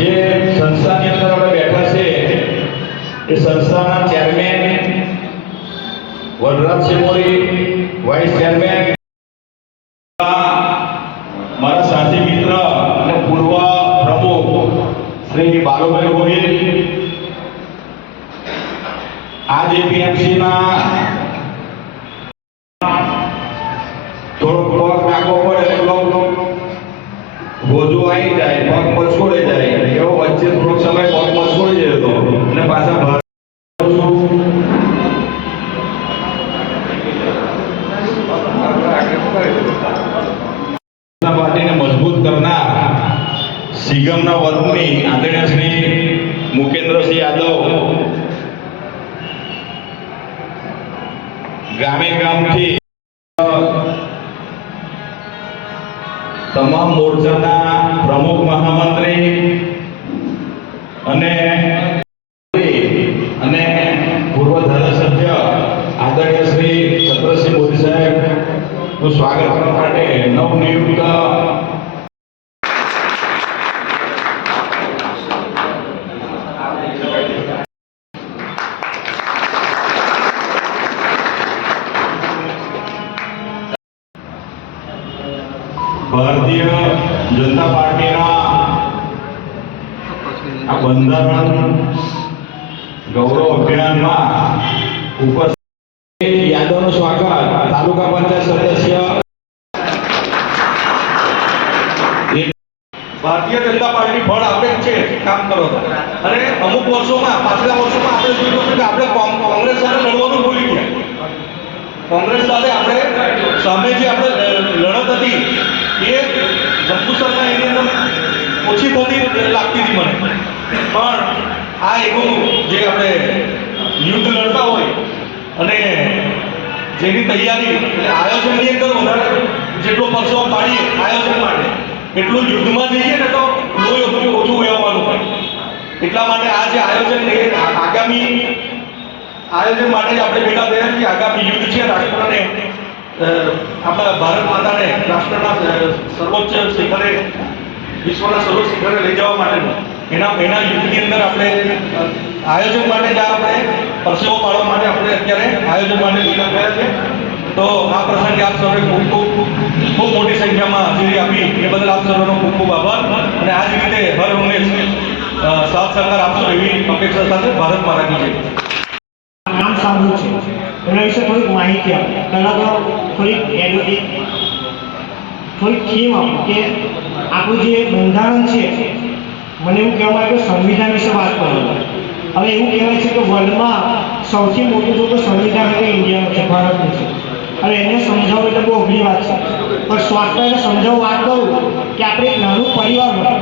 જે સંસ્થાની અંદર આપણે બેઠા છે એ સંસ્થાના ચેરમેન વનરાજસિંહ મોરી, વાઇસ ચેરમેન મારા સાથી મિત્ર અને પૂર્વ પ્રમુખ શ્રી બાલુભાઈ ગોહિલ, આજ એપીએમસીના થોડો પગ નાખવો પડે એટલો ભોજો આવી જાય, પગ મચકોડી જાય એવો વચ્ચે થોડોક સમય પગ મચકોડી જાય હતો અને પાછા પાર્ટીને મજબૂત કરનાર સિગમના વર્ગની આદરણીય શ્રી મુકેન્દ્રસિંહ યાદવ ગામે ગામથી તમામ મોરચાના પ્રમુખ મહામંત્રી અને પૂર્વ ધારાસભ્ય આદરણીય શ્રી છત્રસિંહ મોદી સાહેબનું સ્વાગત કરવા માટે નવનિયુક્ત ભારતીય જનતા પાર્ટીના આ બંધારણ ગૌરવ અભિયાનમાં ઉપસ્થિત યાદવનું સ્વાગત તાલુકા પંચાયત સદસ્ય ભારતીય જનતા પાર્ટી ફળ આપે છે કામ કરો અને અમુક વર્ષોમાં પાછલા વર્ષોમાં આપણે જોયું કે આપણે કોંગ્રેસ સાથે લડવાનું ભૂલી ગયા. કોંગ્રેસ સાથે આપણે સામે જે આપણે લડત હતી એ જંબુસરના એની અંદર ઓછી થતી લાગતી હતી મને, પણ આ એવું જે આપણે યુદ્ધ લડતા હોય અને જેની તૈયારી આયોજનની અંદર વધારે જેટલો પરસો પાડીએ આયોજન માટે એટલું યુદ્ધમાં જઈએ ને તો લોહી ઓછું વહેવાનું હોય. એટલા માટે આ જે આયોજન એ આગામી આયોજન માટે જ આપણે ભેગા થયા છીએ. આગામી યુદ્ધ છે રાષ્ટ્રને આપણા ભારત માતાને રાષ્ટ્રના સર્વોચ્ચ શિખરે વિશ્વના સર્વોચ્ચ શિખરે લઈ જવા માટેનું એના યુદ્ધની અંદર આપણે આયોજન માટે જ આપણે પરસેવો પાડવા માટે આપણે અત્યારે આયોજન માટે ભેગા થયા છે. તો આ પ્રસંગે આપ સૌએ ખૂબ મોટી સંખ્યામાં હાજરી આપી એ બદલ આપ સૌનો ખૂબ ખૂબ આભાર અને આ જ રીતે હર હંમેશ સાથ સહકાર આપશો એવી અપેક્ષા સાથે ભારત માતા કી જય. નામ સાંભળ્યું છે એના વિશે થોડીક માહિતી આપો. પહેલાં તો થોડીક એડવોકેટ થોડીક થીમ આપો કે આપણું જે બંધારણ છે, મને એવું કહેવામાં આવે કે સંવિધાન વિશે વાત કરવાની. હવે એવું કહેવાય છે કે વર્લ્ડમાં સૌથી મોટું જો સંવિધાન એટલે ઇન્ડિયાનું છે, ભારતનું છે. હવે એને સમજાવવું એટલે બહુ અઘરી વાત છે, પણ સ્વાર્થમાં એને સમજાવવું વાત કરું કે આપણે એક નાનું પરિવાર હોય,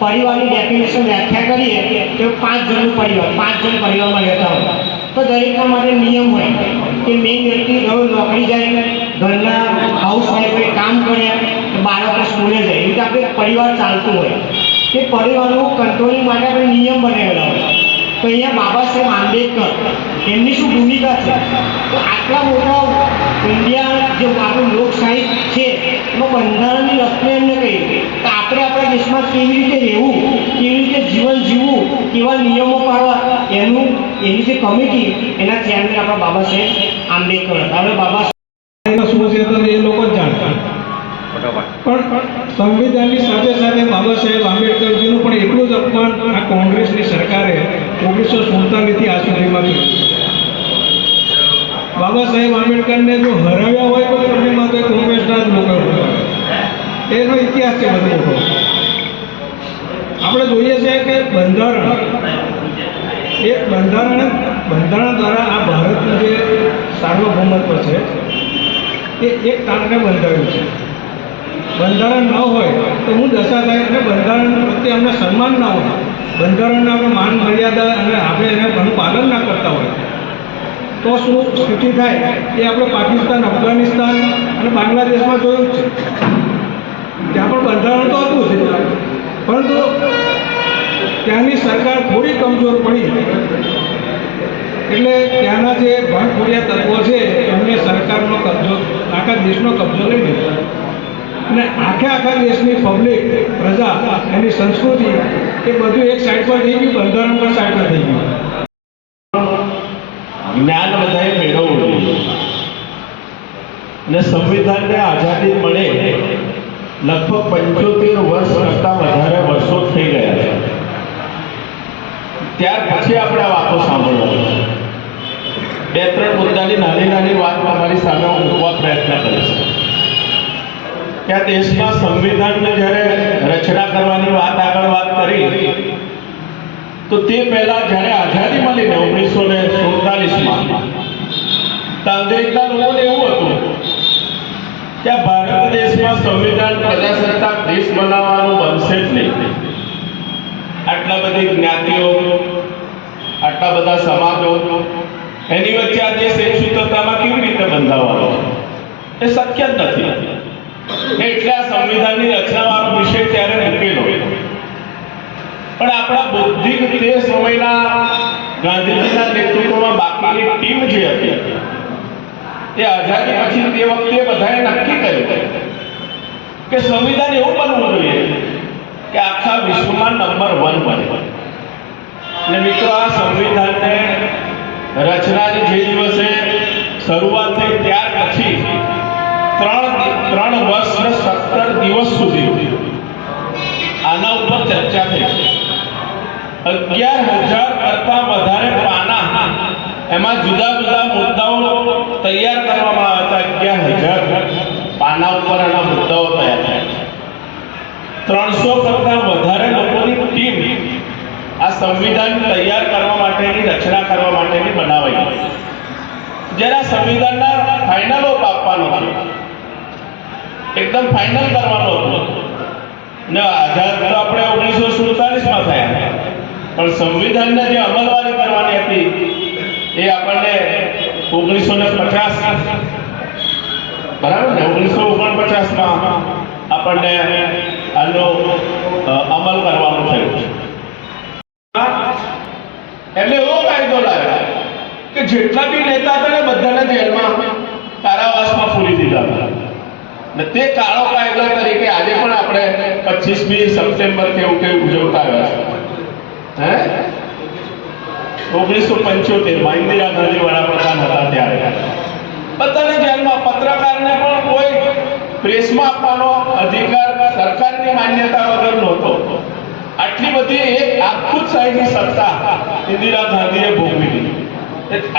પરિવારની ડેફિનેશન વ્યાખ્યા કરીએ તો 5 જણનું પરિવાર, 5 જણ પરિવારમાં રહેતા હોય તો દરેકના માટે નિયમ હોય કે મેઇન વ્યક્તિ દરરોજ નોકરી જાય, ઘરના હાઉસવાઈફ હોય કામ કરે, બાળકો સ્કૂલે જાય, એ રીતે આપણે પરિવાર ચાલતું હોય. તે પરિવારનું કંટ્રોલિંગ માટે આપણે નિયમ બનાવેલા હોય. તો અહીંયા બાબા સાહેબ આંબેડકર એમની શું ભૂમિકા છે? તો આટલા મોટા ઇન્ડિયા જે આપણું લોકશાહી છે એમાં બંધારણની રચના એમને કહી તો આપણે આપણા દેશમાં કેવી રીતે રહેવું, કેવી રીતે જીવન જીવવું, કેવા નિયમો પાડવા, એની જે કમિટી એના ચેરમેન આપણા બાબા સાહેબ આંબેડકર હતા. હવે બાબા સાહેબ શું છે તો એ લોકો જ જાણતા, પણ સંવિધાનની સાથે સાથે બાબા સાહેબ આંબેડકરજીનું પણ એટલું જ અપમાન આ કોંગ્રેસની સરકારે 1947થી આ સુધીમાં કર્યું. બાબા સાહેબ આંબેડકરને જો હરાવ્યા હોય તો સુધીમાં તો કોંગ્રેસના જ લોકો એનો ઇતિહાસ છે બધો મોટો. આપણે જોઈએ છીએ કે બંધારણ દ્વારા આ ભારતનું જે સાર્વભૌમત્વ છે એ એક કારણે બંધાયું છે. બંધારણ ન હોય તો હું દશા થાય અને બંધારણ પ્રત્યે અમને સન્માન ના હોય, બંધારણને આપણે માન મર્યાદા અને આપણે એનું પાલન ના કરતા હોય તો શું સ્થિતિ થાય એ આપણે પાકિસ્તાન, અફઘાનિસ્તાન અને બાંગ્લાદેશમાં જોયું જ છે. ત્યાં પણ બંધારણ તો હતું જ, પરંતુ ત્યાંની સરકાર થોડી કમજોર પડી એટલે ત્યાંના જે ભાંગફોડિયા તત્વો છે એમને સરકારનો કબજો, આખા દેશનો કબજો લઈ લીધો. અને આખા દેશની પબ્લિક પ્રજા એની સંસ્કૃતિ એ બધું એક સાઈડ પર થઈ ગયું, બંધારણ પર સાઈડ પર થઈ ગયું. જ્ઞાન બધાએ મેળવવું જોઈએ અને સંવિધાનને આઝાદી મળે લગભગ 75 વર્ષ કરતાં વધારે વર્ષો થઈ ગયા છે. ત્યાર પછી આપણે આ વાતો સાંભળવાની છે. 2-3 મુદ્દાની નાની વાત તમારી સામે હું મૂકવા પ્રયત્ન કરીશ કે આ દેશમાં સંવિધાનને જ્યારે રચના કરવાની વાત કરી તો તે પહેલા જ્યારે આઝાદી મળીને 1947માં તો અંગ્રેજના લોકોને એવું હતું કે આ ભારત દેશમાં સંવિધાન પ્રજાસત્તાક દેશ બનાવવાનું બનશે જ નહીં. આટલા બધી જ્ઞાતિઓ, આટલા બધા સમાજો, એની વચ્ચે આ દેશ એક સૂત્રતામાં કેવી રીતે બંધાવવાનો છે? એ શક્ય જ નથી. એટલે આ સંવિધાનની રચનાવાળો વિષય ત્યારે મૂકેલો. પણ આપણા બૌદ્ધિક તે સમયના ગાંધીજીના નેતૃત્વમાં બાકીની ટીમ જે હતી એ આઝાદી પછી તે વખતે બધાએ નક્કી કર્યું કે સંવિધાન એવું બનવું જોઈએ કે આખા વિશ્વમાં નંબર 1 બને. અને મિત્રો, આ સંવિધાનને રચનાની જે દિવસે શરૂઆત થઈ ત્યાર પછી 3 વર્ષ ને 17 દિવસ સુધી આના ઉપર ચર્ચા થઈ. 11,000 કરતાં વધારે પાના એમાં જુદા જુદા મુદ્દાઓ તૈયાર કરવામાં આવ્યા હતા. 11,000 પાના ઉપર એના મુદ્દાઓ તૈયાર થયા. 300 કરતાં વધારે લોકોની ટીમ આ સંવિધાન તૈયાર કરવા માટેની, રચના કરવા માટેની બનાવાઈ. જ્યારે આ સંવિધાનના ફાઇનલ ઓપ આપવાનો છે, એકદમ ફાઇનલ કરવાનો હતો ને આઝાદ તો આપણે 1947માં થયા, પણ સંવિધાનને જે અમલવારી કરવાની હતી એ આપણને 1950 બરાબર ને 1949માં આપણને આનો અમલ કરવાનો થયો છે. એટલે એવો કાયદો લાવ્યા કે જેટલા બી નેતા હતા ને બધાને જેલમાં, કારાવાસમાં પૂરી દીધા હતા. ને તે કાળો કાયદો તરીકે આજે પણ આપણે 25મી સપ્ટેમ્બર કેવું ઉજવતા આવ્યા છે. 1975માં ઇન્દિરા ગાંધી વડાપ્રધાન હતા ત્યારે બધાને જેલમાં. પત્રકારને પણ કોઈ પ્રેસમાં આપવાનો અધિકાર સરકારની માન્યતા વગર નહોતો. આટલી બધી એક આપખુદશાહીની સત્તા ઇન્દિરા ગાંધીએ ભોગવી લીધી.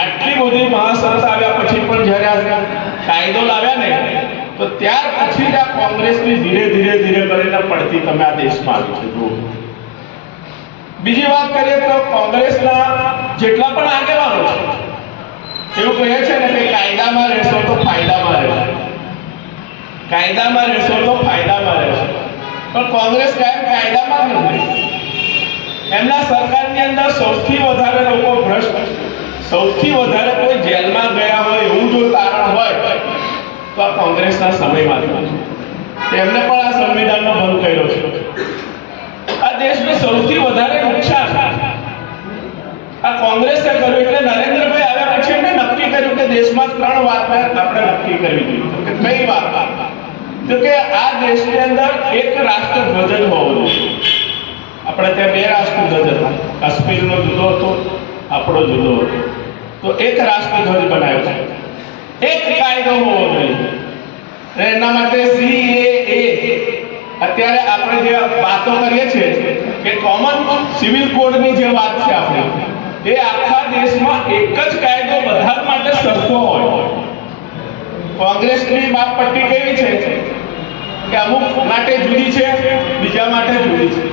આટલી બધી મહાસત્તા આવ્યા પછી પણ જ્યારે આ કાયદો લાવ્યા ને તો ત્યાર પછી જ આ કોંગ્રેસની ધીરે ધીરે કરીને પડતી તમે આ દેશમાં આવી છે. બીજી વાત કરીએ તો કોંગ્રેસના જેટલા પણ આગેવાનો છે એવું કહે છે ને કે કાયદામાં રહેશો તો ફાયદામાં રહેશો, કાયદામાં રહેશો તો ફાયદામાં રહેશો. પણ કોંગ્રેસ કાયમ કાયદામાં જ નથી. એમના સરકારની અંદર સૌથી વધારે લોકો ભ્રષ્ટ, સૌથી વધારે કોઈ જેલમાં ગયા હોય એવું જો તારણ હોય તો આ કોંગ્રેસના સમયમાં થયું છે. તેમને પણ આ સંવિધાનનો ભંગ કર્યો છે. આ દેશને સૌથી વધારે નુકસાન આ કોંગ્રેસે કર્યું. એટલે નરેન્દ્રભાઈ આવ્યા પછી એમને નક્કી કર્યું કે દેશમાં 3 વાત આપણે નક્કી કરવી જોઈએ. કે કઈ વાત? તો કે આ દેશની અંદર એક રાષ્ટ્રધ્વજ જ હોવો જોઈએ. આપણે ત્યાં 2 રાષ્ટ્રધ્વજ હતા, કાશ્મીરનો જુદો હતો, આપણો જુદો હતો. તો એક રાષ્ટ્રધ્વજ બનાવ્યો છે. એક કાયદો હોવો જોઈએ. એના માટે CAA અત્યારે આપણે જે વાતો કરીએ છીએ કે કોમન સિવિલ કોડની જે વાત છે આપણે, એ આખા દેશમાં એક જ કાયદો બધા માટે સરખો હોય. કોંગ્રેસની બાપપટ્ટી કેવી છે કે અમુક માટે જુદી છે, બીજા માટે જુદી છે.